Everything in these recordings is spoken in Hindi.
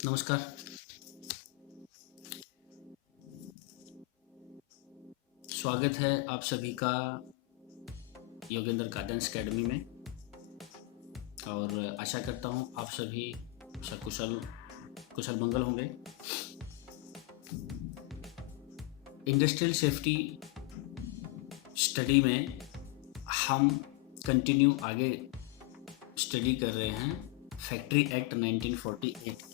नमस्कार। स्वागत है आप सभी का योगेंद्र गार्डन्स एकेडमी में। और आशा करता हूँ आप सभी सकुशल कुशल मंगल होंगे। इंडस्ट्रियल सेफ्टी स्टडी में हम कंटिन्यू आगे स्टडी कर रहे हैं फैक्ट्री एक्ट 1948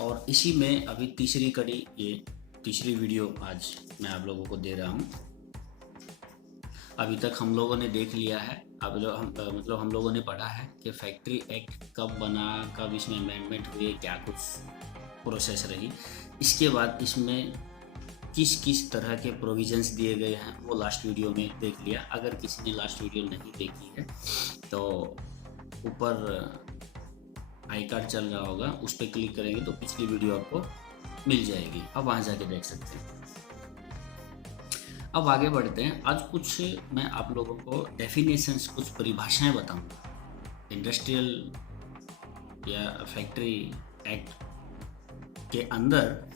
और इसी में अभी तीसरी कड़ी, ये तीसरी वीडियो आज मैं आप लोगों को दे रहा हूँ। अभी तक हम लोगों ने देख लिया है, अब हम लोगों ने पढ़ा है कि फैक्ट्री एक्ट कब बना, कब इसमें अमेंडमेंट हुए, क्या कुछ प्रोसेस रही। इसके बाद इसमें किस किस तरह के प्रोविजंस दिए गए हैं वो लास्ट वीडियो में देख लिया। अगर किसी ने लास्ट वीडियो नहीं देखी है तो ऊपर आई कार्ड चल रहा होगा, उस पर क्लिक करेंगे तो पिछली वीडियो आपको मिल जाएगी, आप वहाँ जाके देख सकते हैं। अब आगे बढ़ते हैं। आज कुछ मैं आप लोगों को डेफिनेशंस, कुछ परिभाषाएं बताऊंगा। इंडस्ट्रियल या फैक्ट्री एक्ट के अंदर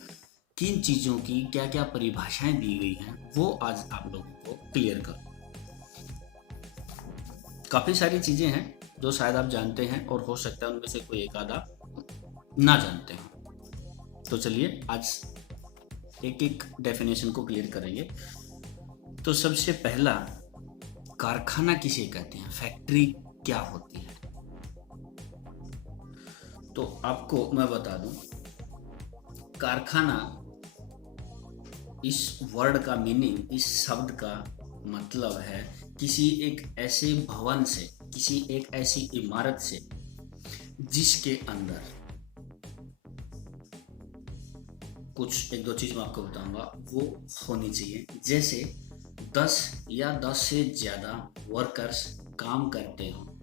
किन चीज़ों की क्या क्या परिभाषाएं दी गई हैं वो आज आप लोगों को क्लियर करूँ। काफ़ी सारी चीज़ें हैं जो शायद आप जानते हैं और हो सकता है उनमें से कोई एक आधा ना जानते हो। तो चलिए आज एक एक डेफिनेशन को क्लियर करेंगे। तो सबसे पहला, कारखाना किसे कहते हैं, फैक्ट्री क्या होती है। तो आपको मैं बता दूं, कारखाना इस वर्ड का मीनिंग, इस शब्द का मतलब है किसी एक ऐसे भवन से, किसी एक ऐसी इमारत से जिसके अंदर कुछ एक दो चीज मैं आपको बताऊंगा वो होनी चाहिए। जैसे 10 या 10 से ज़्यादा वर्कर्स काम करते हो,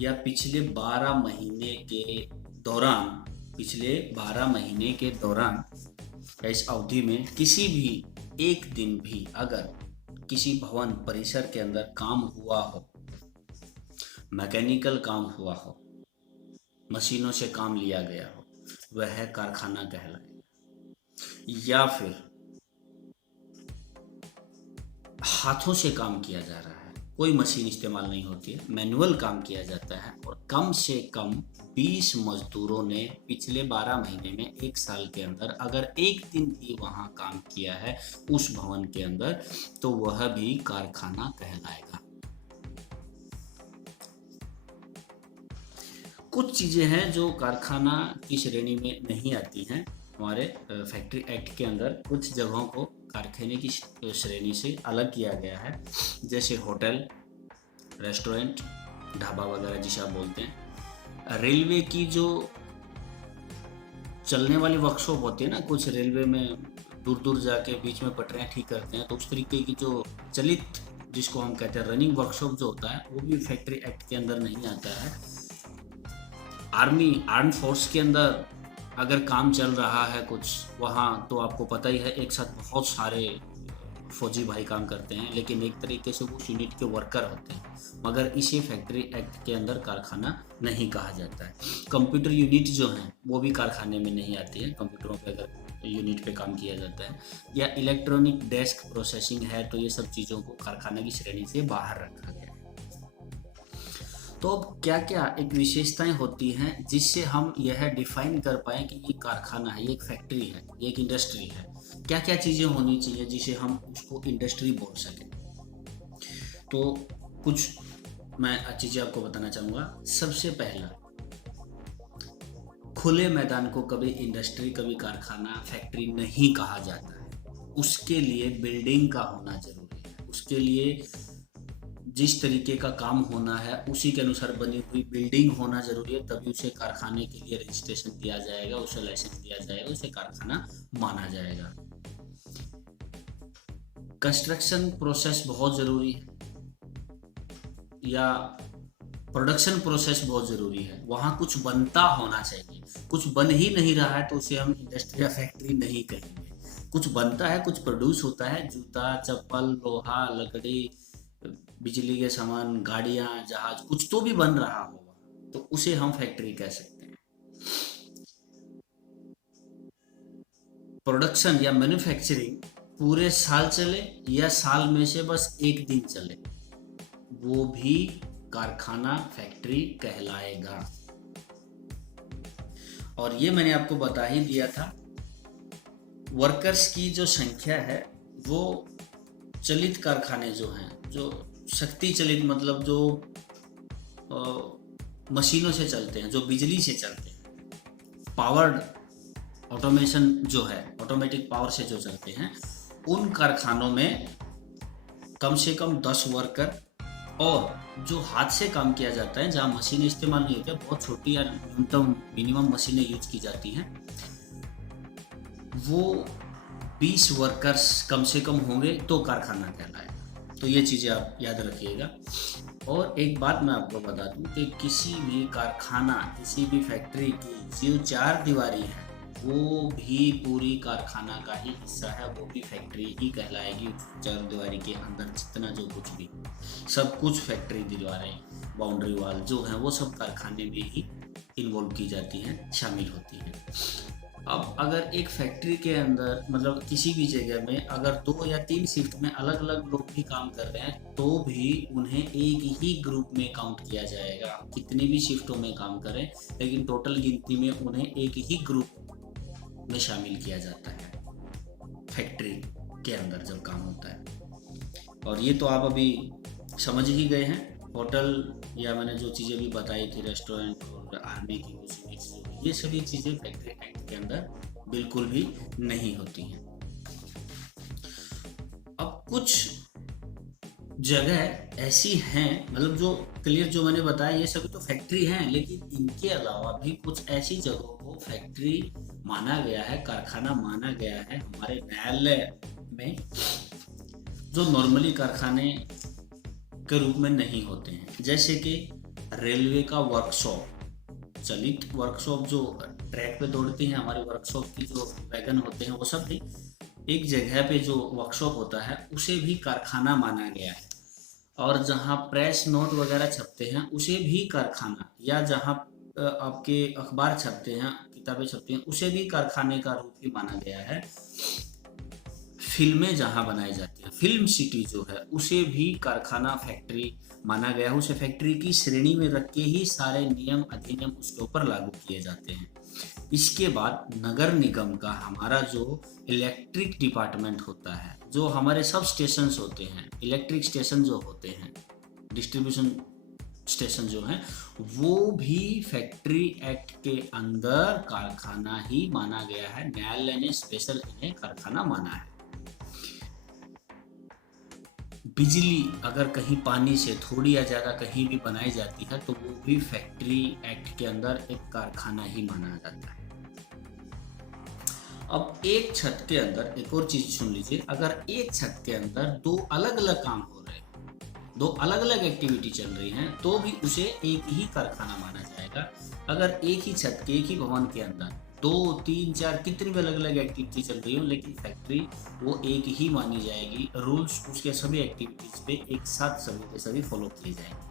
या पिछले 12 महीने के दौरान इस अवधि में किसी भी एक दिन भी अगर किसी भवन परिसर के अंदर काम हुआ हो, मैकेनिकल काम हुआ हो, मशीनों से काम लिया गया हो, वह कारखाना कहलाएगा। या फिर हाथों से काम किया जा रहा है, कोई मशीन इस्तेमाल नहीं होती है, मैनुअल काम किया जाता है और कम से कम 20 मजदूरों ने पिछले 12 महीने में एक साल के अंदर अगर एक दिन भी वहां काम किया है उस भवन के अंदर, तो वह भी कारखाना कहलाएगा। कुछ चीज़ें हैं जो कारखाना की श्रेणी में नहीं आती हैं। हमारे फैक्ट्री एक्ट के अंदर कुछ जगहों को कारखाने की श्रेणी से अलग किया गया है, जैसे होटल, रेस्टोरेंट, ढाबा वगैरह जिसे आप बोलते हैं। रेलवे की जो चलने वाली वर्कशॉप होती है ना, कुछ रेलवे में दूर दूर जाके बीच में पटरियाँ ठीक करते हैं, तो उस तरीके की जो चलित, जिसको हम कहते हैं रनिंग वर्कशॉप जो होता है, वो भी फैक्ट्री एक्ट के अंदर नहीं आता है। आर्म फोर्स के अंदर अगर काम चल रहा है कुछ वहाँ, तो आपको पता ही है एक साथ बहुत सारे फौजी भाई काम करते हैं, लेकिन एक तरीके से वो यूनिट के वर्कर होते हैं, मगर इसे फैक्ट्री एक्ट के अंदर कारखाना नहीं कहा जाता है। कंप्यूटर यूनिट जो हैं वो भी कारखाने में नहीं आती है, कंप्यूटरों पे अगर यूनिट पे काम किया जाता है, या इलेक्ट्रॉनिक डेस्क प्रोसेसिंग है, तो ये सब चीज़ों को कारखाना की श्रेणी से बाहर रखा गया है। तो अब क्या क्या एक विशेषताएं होती हैं जिससे हम यह डिफाइन कर पाए कि ये कारखाना है, ये एक फैक्ट्री है, ये एक इंडस्ट्री है। क्या क्या चीज़ें होनी चाहिए जिसे हम उसको इंडस्ट्री बोल सकें। तो कुछ मैं चीज़ें आपको बताना चाहूँगा। सबसे पहला, खुले मैदान को कभी इंडस्ट्री, कभी कारखाना, फैक्ट्री नहीं कहा जाता है। उसके लिए बिल्डिंग का होना जरूरी है, उसके लिए जिस तरीके का काम होना है उसी के अनुसार बनी हुई बिल्डिंग होना जरूरी है, तभी उसे कारखाने के लिए रजिस्ट्रेशन दिया जाएगा, उसे लाइसेंस दिया जाएगा, उसे कारखाना माना जाएगा। कंस्ट्रक्शन प्रोसेस बहुत ज़रूरी है, या प्रोडक्शन प्रोसेस बहुत ज़रूरी है, वहाँ कुछ बनता होना चाहिए। कुछ बन ही नहीं रहा है तो उसे हम इंडस्ट्री या फैक्ट्री नहीं कहेंगे। कुछ बनता है, कुछ प्रोड्यूस होता है, जूता, चप्पल, लोहा, लकड़ी, बिजली के सामान, गाड़ियाँ, जहाज, कुछ तो भी बन रहा होगा, तो उसे हम फैक्ट्री कह सकते हैं। प्रोडक्शन या मैन्युफैक्चरिंग पूरे साल चले या साल में से बस एक दिन चले, वो भी कारखाना फैक्ट्री कहलाएगा। और ये मैंने आपको बता ही दिया था, वर्कर्स की जो संख्या है वो चलित कारखाने जो हैं, जो शक्ति चलित मतलब जो मशीनों से चलते हैं, जो बिजली से चलते हैं, पावर्ड ऑटोमेशन जो है, ऑटोमेटिक पावर से जो चलते हैं, उन कारखानों में कम से कम 10 वर्कर, और जो हाथ से काम किया जाता है, जहाँ मशीनें इस्तेमाल नहीं होती, बहुत छोटी या न्यूनतम मिनिमम मशीनें यूज की जाती हैं, वो 20 वर्कर्स कम से कम होंगे तो कारखाना कहलाएगा। तो ये चीज़ें आप याद रखिएगा। और एक बात मैं आपको बता दूं कि किसी भी कारखाना, किसी भी फैक्ट्री की जो 4 दीवारी है वो भी पूरी कारखाना का ही हिस्सा है, वो भी फैक्ट्री ही कहलाएगी। 4 दीवारी के अंदर जितना जो कुछ भी, सब कुछ फैक्ट्री दीवारें, बाउंड्री वाल जो हैं, वो सब कारखाने में ही इन्वॉल्व की जाती हैं, शामिल होती हैं। अब अगर एक फैक्ट्री के अंदर मतलब किसी भी जगह में अगर 2 या 3 शिफ्ट में अलग अलग लोग भी काम कर रहे हैं, तो भी उन्हें एक ही ग्रुप में काउंट किया जाएगा। कितनी भी शिफ्टों में काम करें, लेकिन टोटल गिनती में उन्हें एक ही ग्रुप में शामिल किया जाता है फैक्ट्री के अंदर जब काम होता है। और ये तो आप अभी समझ ही गए हैं। होटल या मैंने जो चीज़ें भी बताई थी, रेस्टोरेंट और आर्मी की कुछ चीज़ें, ये सभी चीज़ें फैक्ट्री एक्ट के अंदर बिल्कुल भी नहीं होती हैं। अब कुछ जगह ऐसी हैं, मतलब जो क्लियर जो मैंने बताया ये सभी तो फैक्ट्री हैं, लेकिन इनके अलावा भी कुछ ऐसी जगहों को फैक्ट्री माना गया है, कारखाना माना गया है हमारे न्यायालय में, जो नॉर्मली कारखाने के रूप में नहीं होते हैं। जैसे कि रेलवे का वर्कशॉप, चलित वर्कशॉप जो ट्रैक पे दौड़ती हैं, हमारे वर्कशॉप की जो वैगन होते हैं, वो सब भी एक जगह पे जो वर्कशॉप होता है उसे भी कारखाना माना गया है। और जहाँ प्रेस नोट वगैरह छपते हैं उसे भी कारखाना, या जहाँ आपके अखबार छपते हैं, किताबें छपती हैं, उसे भी कारखाने का रूप ही माना गया है। फिल्में जहाँ बनाई जाती हैं, फिल्म सिटी जो है, उसे भी कारखाना फैक्ट्री माना गया है। उसे फैक्ट्री की श्रेणी में रख के ही सारे नियम अधिनियम उसके ऊपर लागू किए जाते हैं। इसके बाद नगर निगम का हमारा जो इलेक्ट्रिक डिपार्टमेंट होता है, जो हमारे सब स्टेशन होते हैं, इलेक्ट्रिक स्टेशन जो होते हैं, डिस्ट्रीब्यूशन स्टेशन जो हैं, वो भी फैक्ट्री एक्ट के अंदर कारखाना ही माना गया है। न्यायालय ने स्पेशल इन्हें कारखाना माना है। बिजली अगर कहीं पानी से थोड़ी या ज़्यादा कहीं भी बनाई जाती है, तो वो भी फैक्ट्री एक्ट के अंदर एक कारखाना ही माना जाता है। अब एक छत के अंदर एक और चीज सुन लीजिए, अगर एक छत के अंदर 2 अलग अलग काम हो रहे हैं, 2 अलग अलग एक्टिविटी चल रही हैं, तो भी उसे एक ही कारखाना माना जाएगा। अगर एक ही छत के, एक ही भवन के अंदर 2, 3, 4 कितनी भी अलग अलग एक्टिविटी चल रही हो, लेकिन फैक्ट्री वो एक ही मानी जाएगी। रूल्स उसके सभी एक्टिविटीज पे एक साथ सभी के सभी फॉलो किए जाएंगे।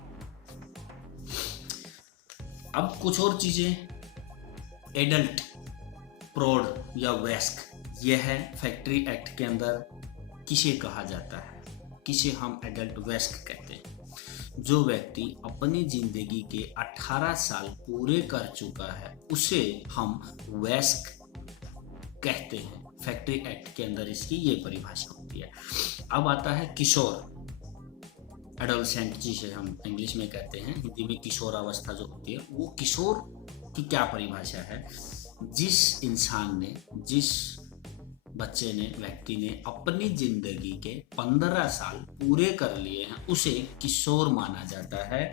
अब कुछ और चीजें, एडल्ट, प्रौढ़ या वयस्क, यह है फैक्ट्री एक्ट के अंदर किसे कहा जाता है, किसे हम एडल्ट वयस्क कहते हैं। जो व्यक्ति अपनी जिंदगी के 18 साल पूरे कर चुका है उसे हम वयस्क कहते हैं। फैक्ट्री एक्ट के अंदर इसकी ये परिभाषा होती है। अब आता है किशोर, एडोलसेंट जिसे हम इंग्लिश में कहते हैं, हिंदी में किशोरावस्था जो होती है, वो किशोर की क्या परिभाषा है। जिस इंसान ने, जिस बच्चे ने, व्यक्ति ने अपनी जिंदगी के 15 साल पूरे कर लिए हैं, उसे किशोर माना जाता है।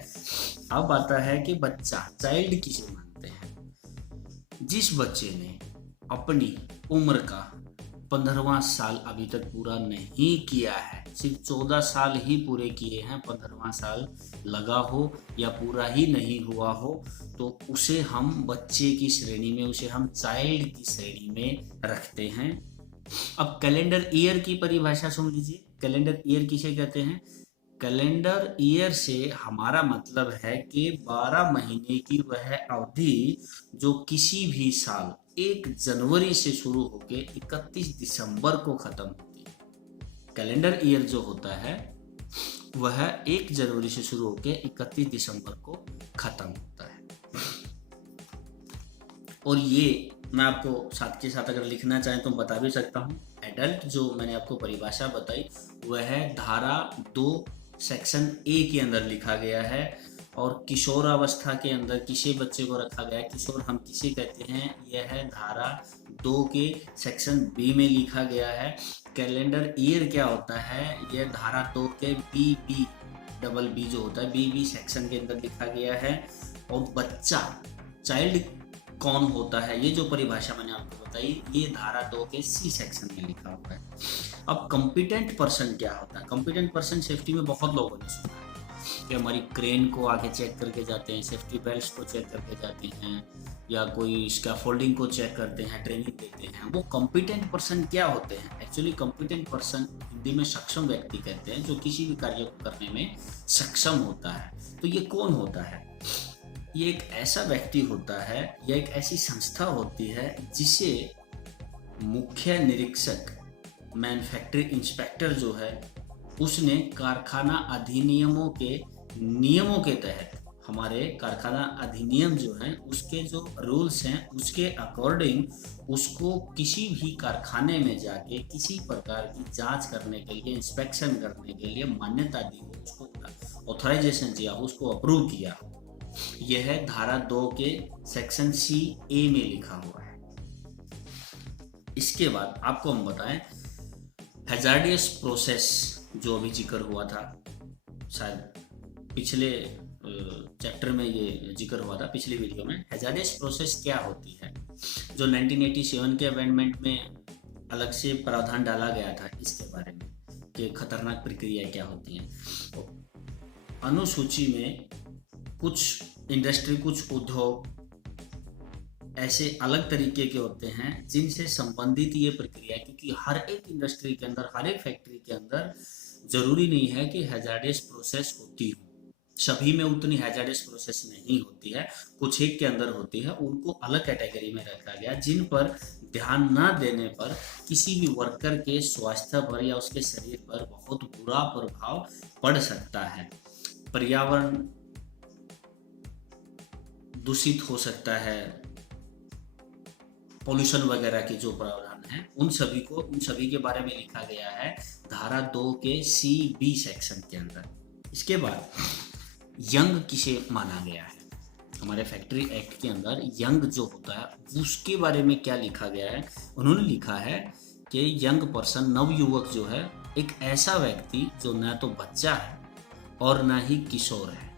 अब आता है कि बच्चा, चाइल्ड किसे मानते हैं। जिस बच्चे ने अपनी उम्र का 15वां साल अभी तक पूरा नहीं किया है, सिर्फ 14 साल ही पूरे किए हैं, 15वां साल लगा हो या पूरा ही नहीं हुआ हो, तो उसे हम बच्चे की श्रेणी में, उसे हम चाइल्ड की श्रेणी में रखते हैं। अब कैलेंडर ईयर की परिभाषा सुन लीजिए। कैलेंडर ईयर किसे कहते हैं। कैलेंडर ईयर से हमारा मतलब है कि 12 महीने की वह अवधि जो किसी भी साल 1 जनवरी से शुरू होकर 31 दिसंबर को खत्म होती है। कैलेंडर ईयर जो होता है वह 1 जनवरी से शुरू होकर 31 दिसंबर को खत्म होता है। और ये मैं आपको साथ के साथ अगर लिखना चाहें तो बता भी सकता हूँ। एडल्ट जो मैंने आपको परिभाषा बताई वह धारा 2 सेक्शन ए के अंदर लिखा गया है। और किशोर अवस्था के अंदर किसी बच्चे को रखा गया है, किशोर हम किसे कहते हैं, यह है धारा 2 के सेक्शन बी में लिखा गया है। कैलेंडर ईयर क्या होता है, यह धारा 2 के बी डबल बी जो होता है बी सेक्शन के अंदर लिखा गया है। और बच्चा चाइल्ड कौन होता है, ये जो परिभाषा मैंने आपको बताई, ये धारा 2 के सी सेक्शन में लिखा हुआ है। अब कॉम्पिटेंट पर्सन क्या होता है? कॉम्पिटेंट पर्सन सेफ्टी में बहुत लोगों ने सुना है कि हमारी क्रेन को आगे चेक करके जाते हैं, सेफ्टी बेल्ट्स को चेक करके जाते हैं, या कोई स्कैफोल्डिंग को चेक करते हैं, ट्रेनिंग देते हैं। वो कॉम्पिटेंट पर्सन क्या होते हैं? एक्चुअली कॉम्पिटेंट पर्सन हिंदी में सक्षम व्यक्ति कहते हैं, जो किसी भी कार्य को करने में सक्षम होता है। तो ये कौन होता है? ये एक ऐसा व्यक्ति होता है या एक ऐसी संस्था होती है जिसे मुख्य निरीक्षक मैन्युफैक्चरिंग इंस्पेक्टर जो है उसने कारखाना अधिनियमों के नियमों के तहत, हमारे कारखाना अधिनियम जो है उसके जो रूल्स हैं उसके अकॉर्डिंग उसको किसी भी कारखाने में जाके किसी प्रकार की जांच करने के लिए, इंस्पेक्शन करने के लिए मान्यता दी हो, उसको ऑथराइजेशन दिया हो, उसको अप्रूव किया हो। यह है धारा 2 के सेक्शन सी ए में लिखा हुआ है। इसके बाद आपको हम बताएं हैजार्डियस प्रोसेस जो अभी जिक्र हुआ था, शायद पिछले चैप्टर में ये जिक्र हुआ था, पिछली वीडियो में। हैजार्डियस प्रोसेस क्या होती है, जो 1987 के अमेंडमेंट में अलग से प्रावधान डाला गया था इसके बारे में कि खतरनाक प्रक्रिया क्या होती हैं। तो अनुसूची में कुछ इंडस्ट्री, कुछ उद्योग ऐसे अलग तरीके के होते हैं जिनसे संबंधित ये प्रक्रिया, क्योंकि हर एक इंडस्ट्री के अंदर, हर एक फैक्ट्री के अंदर जरूरी नहीं है कि हैजार्डियस प्रोसेस होती हो, सभी में उतनी हैजार्डियस प्रोसेस नहीं होती है, कुछ एक के अंदर होती है। उनको अलग कैटेगरी में रखा गया जिन पर ध्यान न देने पर किसी भी वर्कर के स्वास्थ्य पर या उसके शरीर पर बहुत बुरा प्रभाव पड़ सकता है। पर्यावरण दूषित हो सकता है, पॉल्यूशन वगैरह के जो प्रावधान हैं उन सभी के बारे में लिखा गया है धारा 2 के सी बी सेक्शन के अंदर। इसके बाद यंग किसे माना गया है, हमारे फैक्ट्री एक्ट के अंदर यंग जो होता है उसके बारे में क्या लिखा गया है। उन्होंने लिखा है कि यंग पर्सन, नवयुवक जो है, एक ऐसा व्यक्ति जो ना तो बच्चा है और ना ही किशोर है,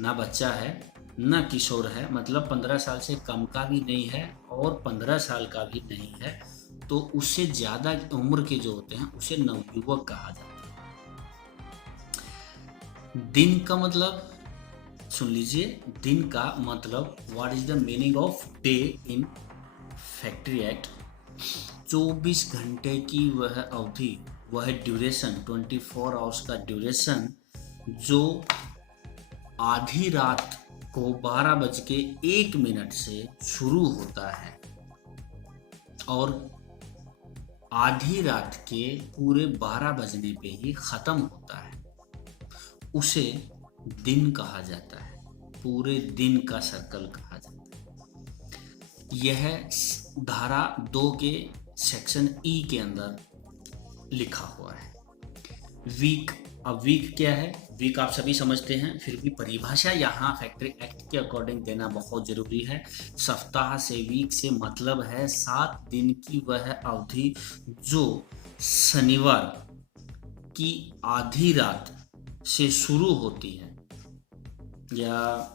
ना बच्चा है ना किशोर है, मतलब 15 साल से कम का भी नहीं है और 15 साल का भी नहीं है, तो उससे ज़्यादा उम्र के जो होते हैं उसे नवयुवक कहा जाता है। दिन का मतलब सुन लीजिए, दिन का मतलब what is the meaning of day in factory act? 24 घंटे की वह अवधि, वह ड्यूरेशन, 24 आवर्स का ड्यूरेशन जो आधी रात को 12:01 से शुरू होता है और आधी रात के पूरे 12 बजने पे ही खत्म होता है, उसे दिन कहा जाता है, पूरे दिन का सर्कल कहा जाता है। यह धारा 2 के सेक्शन ई के अंदर लिखा हुआ है। वीक, अब वीक क्या है? वीक आप सभी समझते हैं, फिर भी परिभाषा यहाँ फैक्ट्री एक्ट के अकॉर्डिंग देना बहुत जरूरी है। सप्ताह से, वीक से मतलब है 7 दिन की वह अवधि जो शनिवार की आधी रात से शुरू होती है, या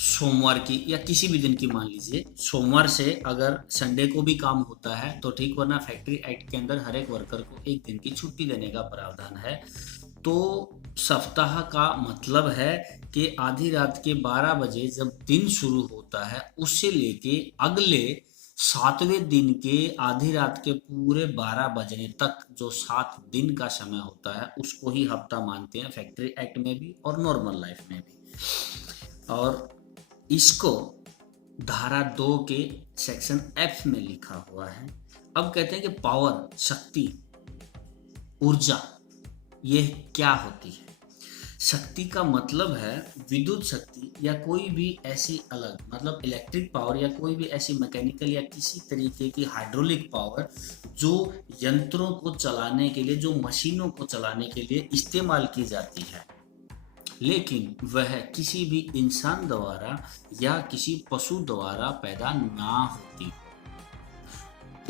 सोमवार की, या किसी भी दिन की, मान लीजिए सोमवार से अगर संडे को भी काम होता है तो ठीक, वरना फैक्ट्री एक्ट के अंदर हर एक वर्कर को एक दिन की छुट्टी देने का प्रावधान है। तो सप्ताह का मतलब है कि आधी रात के 12 बजे जब दिन शुरू होता है उससे लेके अगले 7वें दिन के आधी रात के पूरे 12 बजने तक जो 7 दिन का समय होता है उसको ही हफ्ता मानते हैं, फैक्ट्री एक्ट में भी और नॉर्मल लाइफ में भी। और इसको धारा 2 के सेक्शन एफ में लिखा हुआ है। अब कहते हैं कि पावर, शक्ति, ऊर्जा, ये क्या होती है? शक्ति का मतलब है विद्युत शक्ति या कोई भी ऐसी अलग, मतलब इलेक्ट्रिक पावर या कोई भी ऐसी मैकेनिकल या किसी तरीके की हाइड्रोलिक पावर जो यंत्रों को चलाने के लिए, जो मशीनों को चलाने के लिए इस्तेमाल की जाती है, लेकिन वह किसी भी इंसान द्वारा या किसी पशु द्वारा पैदा ना होती,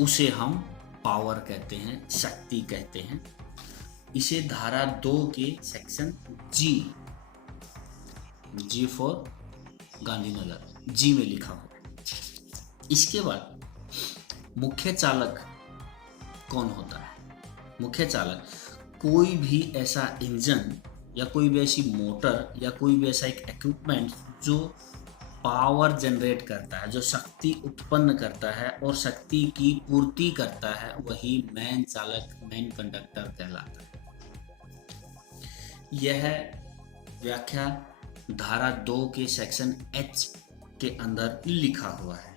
उसे हम पावर कहते हैं, शक्ति कहते हैं। इसे धारा 2 के सेक्शन जी फॉर गांधीनगर, जी में लिखा हुआ है। इसके बाद मुख्य चालक कौन होता है? मुख्य चालक कोई भी ऐसा इंजन या कोई भी ऐसी मोटर या कोई भी ऐसा एक इक्विपमेंट जो पावर जनरेट करता है, जो शक्ति उत्पन्न करता है और शक्ति की पूर्ति करता है, वही मैन चालक, मैन कंडक्टर कहलाता है। यह व्याख्या धारा 2 के सेक्शन एच के अंदर लिखा हुआ है।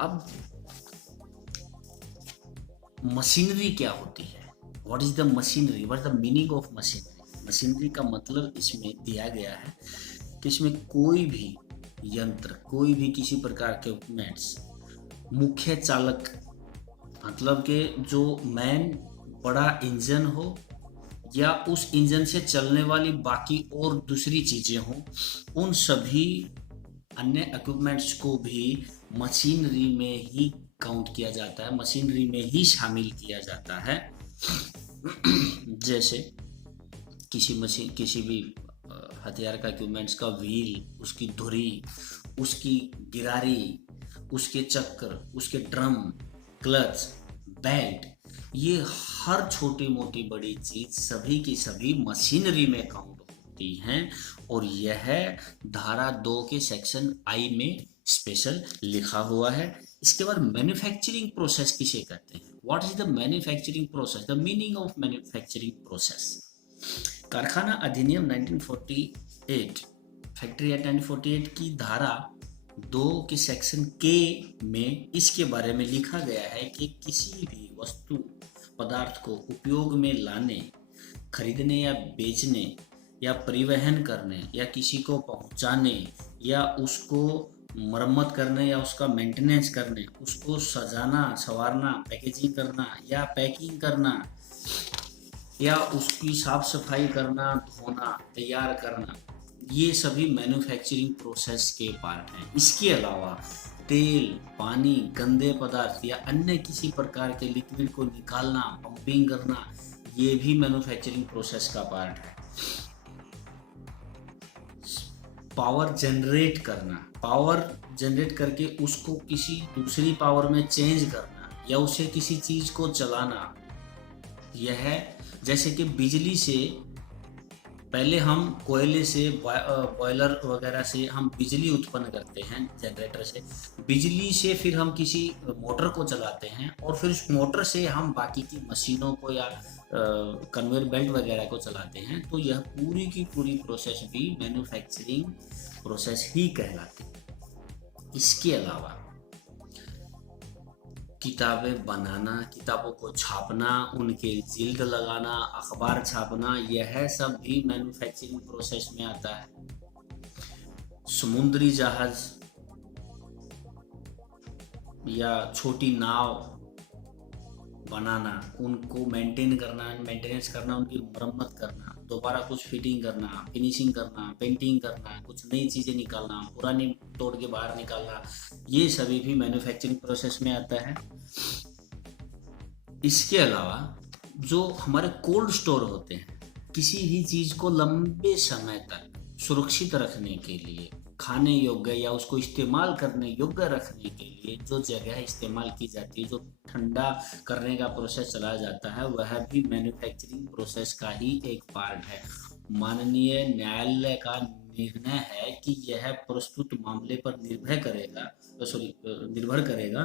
अब मशीनरी क्या होती है? What is the machinery? What is the meaning of machinery? Machinery का मतलब इसमें दिया गया है कि इसमें कोई भी यंत्र, कोई भी किसी प्रकार के इक्विपमेंट्स, मुख्य चालक मतलब कि जो मैन बड़ा इंजन हो या उस इंजन से चलने वाली बाकी और दूसरी चीजें हों, उन सभी अन्य इक्विपमेंट्स को भी मशीनरी में ही काउंट किया जाता है, मशीनरी में ही शामिल किया जाता है। जैसे किसी भी हथियार का इक्विपमेंट्स का व्हील, उसकी धुरी, उसकी गिरारी, उसके चक्र, उसके ड्रम, क्लच, बेल्ट, ये हर छोटी मोटी बड़ी चीज सभी की सभी मशीनरी में काउंट होती हैं। और यह धारा 2 के सेक्शन आई में स्पेशल लिखा हुआ है। इसके बाद मैन्युफैक्चरिंग प्रोसेस किसे कहते हैं? What is the manufacturing process? The meaning of manufacturing process. कारखाना अधिनियम 1948, फैक्ट्री एक्ट 1948 की धारा 2 के सेक्शन के में इसके बारे में लिखा गया है कि किसी भी वस्तु पदार्थ को उपयोग में लाने, खरीदने या बेचने या परिवहन करने या किसी को पहुंचाने या उसको मरम्मत करने या उसका मेंटेनेंस करने, उसको सजाना, संवारना, पैकेजिंग करना या पैकिंग करना या उसकी साफ सफाई करना, धोना, तैयार करना, ये सभी मैन्युफैक्चरिंग प्रोसेस के पार्ट हैं। इसके अलावा तेल, पानी, गंदे पदार्थ या अन्य किसी प्रकार के लिक्विड को निकालना, पंपिंग करना, ये भी मैन्युफैक्चरिंग प्रोसेस का पार्ट है। पावर जनरेट करना, पावर जनरेट करके उसको किसी दूसरी पावर में चेंज करना या उसे किसी चीज को चलाना, यह जैसे कि बिजली से पहले हम कोयले से, बॉयलर वगैरह से हम बिजली उत्पन्न करते हैं, जनरेटर से। बिजली से फिर हम किसी मोटर को चलाते हैं और फिर उस मोटर से हम बाकी की मशीनों को या कन्वेयर बेल्ट वगैरह को चलाते हैं। तो यह पूरी की पूरी प्रोसेस भी मैन्युफैक्चरिंग प्रोसेस ही कहलाती है। इसके अलावा किताबें बनाना, किताबों को छापना, उनके जिल्द लगाना, अखबार छापना, यह सब भी मैन्युफैक्चरिंग प्रोसेस में आता है। समुद्री जहाज या छोटी नाव बनाना, उनको मेंटेनेंस करना, उनकी मरम्मत करना, दोबारा कुछ फिटिंग करना, फिनिशिंग करना, पेंटिंग करना, कुछ नई चीज़ें निकालना, पुरानी तोड़ के बाहर निकालना, ये सभी भी मैन्युफैक्चरिंग प्रोसेस में आता है। इसके अलावा जो हमारे कोल्ड स्टोर होते हैं, किसी भी चीज़ को लंबे समय तक सुरक्षित रखने के लिए, खाने योग्य या उसको इस्तेमाल करने योग्य रखने के लिए जो जगह इस्तेमाल की जाती है, जो ठंडा करने का प्रोसेस चलाया जाता है, वह भी मैन्युफैक्चरिंग प्रोसेस का ही एक पार्ट है। माननीय न्यायालय का निर्णय है कि यह प्रस्तुत मामले पर निर्भर करेगा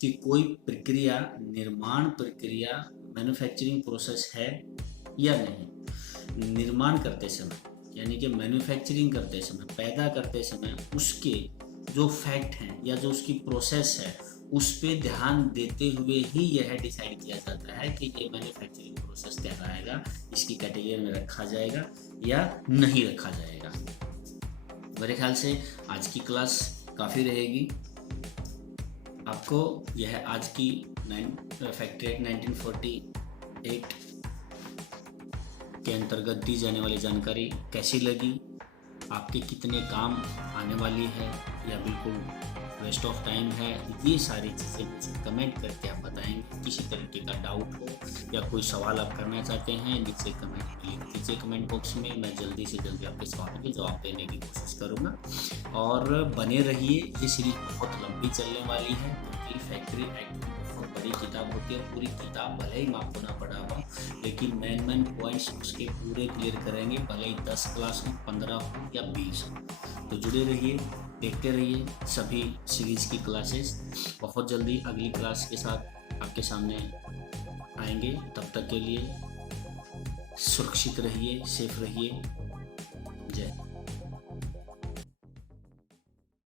कि कोई प्रक्रिया, निर्माण प्रक्रिया, मैन्युफैक्चरिंग प्रोसेस है या नहीं। निर्माण करते समय यानी कि मैन्युफैक्चरिंग करते समय, पैदा करते समय उसके जो फैक्ट हैं या जो उसकी प्रोसेस है उस पे ध्यान देते हुए ही यह डिसाइड किया जाता है कि ये मैन्युफैक्चरिंग प्रोसेस कहलाएगा, इसकी कैटेगरी में रखा जाएगा या नहीं रखा जाएगा। मेरे ख्याल से आज की क्लास काफ़ी रहेगी। आपको यह आज की फैक्ट्री एक्ट 1948 के अंतर्गत दी जाने वाली जानकारी कैसी लगी, आपके कितने काम आने वाली है या बिल्कुल वेस्ट ऑफ टाइम है, ये सारी चीज़ें मुझे कमेंट करके आप बताएंगे। किसी तरीके का डाउट हो या कोई सवाल आप करना चाहते हैं, नीचे कमेंट लिख दीजिए कमेंट बॉक्स में। मैं जल्दी से जल्दी आपके सवालों के जवाब देने की कोशिश करूँगा और बने रहिए। ये सीरीज बहुत लंबी चलने वाली है क्योंकि फैक्ट्री एक्ट बहुत बड़ी किताब होती है। पूरी किताब भले ही मैं आपको ना पढ़ा पाऊँ, लेकिन मेन पॉइंट्स उसके पूरे क्लियर करेंगे, भले ही 10 क्लास हो, 15 हो या 20 हो। तो जुड़े रहिए, देखते रहिए सभी सीरीज की क्लासेस। बहुत जल्दी अगली क्लास के साथ आपके सामने आएंगे। तब तक के लिए सुरक्षित रहिए, सेफ रहिए। जय